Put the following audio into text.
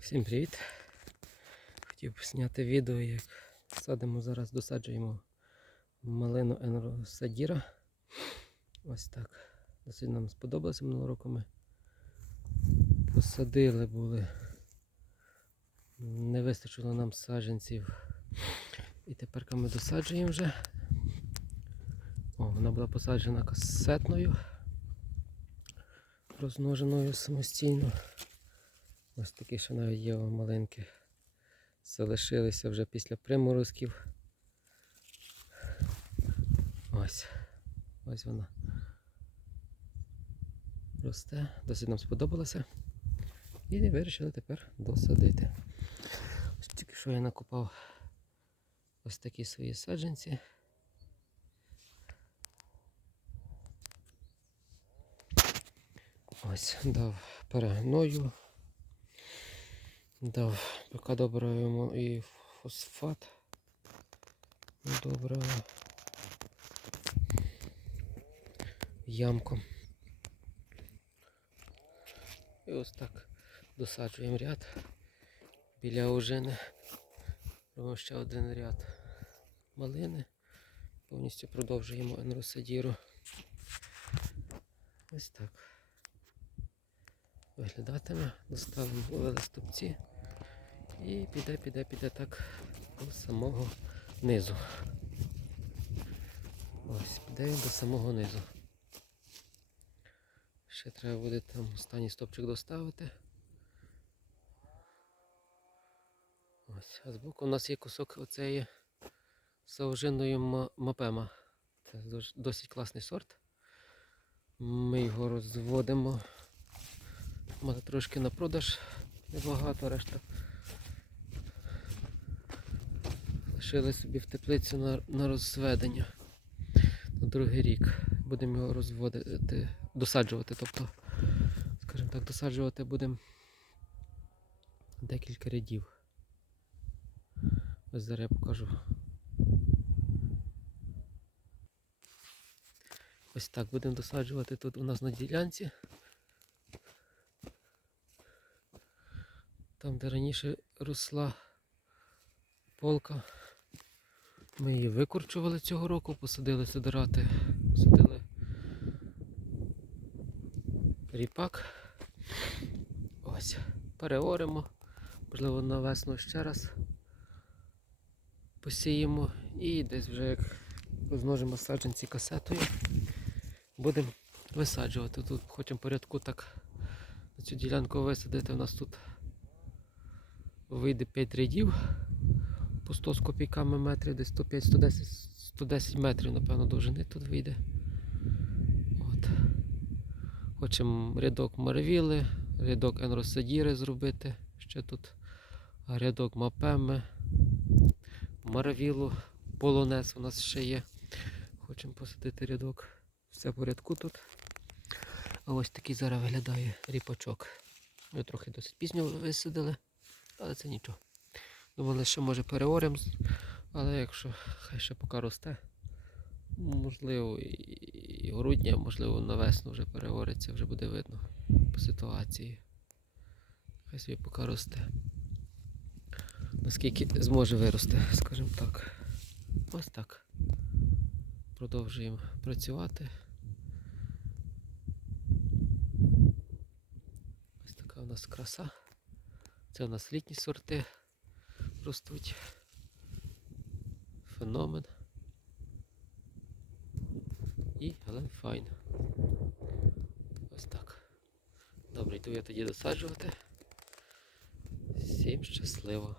Всім привіт! Хотів зняти відео, як садимо зараз, досаджуємо малину Енро Садіра. Ось так. Досить нам сподобалося минулого року. Ми посадили були. Не вистачило нам саджанців. І тепер ми досаджуємо вже. О, вона була посаджена касетною, розмноженою самостійно. Ось такі, що навіть є о, малинки. Залишилися вже після приморозків. Ось. Ось вона. Росте. Досить нам сподобалося. І вирішили тепер досадити. Ось тільки що я накопав ось такі свої саджанці. Ось дав перегною. Дав поки добавимо і фосфат. Добре. Ямку. І ось так досаджуємо ряд біля ожини. Робимо ще один ряд малини. Повністю продовжуємо енросадіру. Ось так. Виглядатиме. Доставимо ловили стопці. І піде, піде, піде так до самого низу. Ось, піде він до самого низу. Ще треба буде там останній стопчик доставити. Ось, а збоку у нас є кусок оцеї саужинної ма- мапема. Це досить класний сорт. Ми його розводимо. Мати трошки на продаж, небагато, решта лишили собі в теплицю на, на розведення на другий рік. Будемо його розводити, досаджувати. Тобто, скажімо так, досаджувати будемо декілька рядів. Ось зараз я покажу. Ось так будемо досаджувати тут у нас на ділянці. Там, де раніше росла полка. Ми її викорчували цього року, посадили сидирати, посадили ріпак. Ось, переоримо, можливо, на весну ще раз посіємо і десь вже як розмножимо саджанці касетою, будемо висаджувати. Тут хочемо порядку так на цю ділянку висадити. У нас тут вийде 5 рядів по 100 з копійками метрів, десь 105, 110, 110 метрів, напевно, довжини тут вийде. От. Хочемо рядок Марвіли, рядок Енросадіри зробити. Ще тут рядок Мапеми, Марвілу, Полонез у нас ще є. Хочемо посадити рядок. Все в порядку тут. А ось такий зараз виглядає ріпачок. Ми трохи досить пізньо висадили, але це нічого. Думали, що може переорем, але якщо хай ще поки росте, можливо, і грудня, можливо, на весну вже переориться, вже буде видно по ситуації. Хай собі поки росте. Наскільки зможе вирости, скажімо так. Ось так. Продовжуємо працювати. Ось така у нас краса. Це у нас літні сорти ростуть. Феномен. І Файн. Ось так. Добре, йду я тоді досаджувати. Всім щасливо.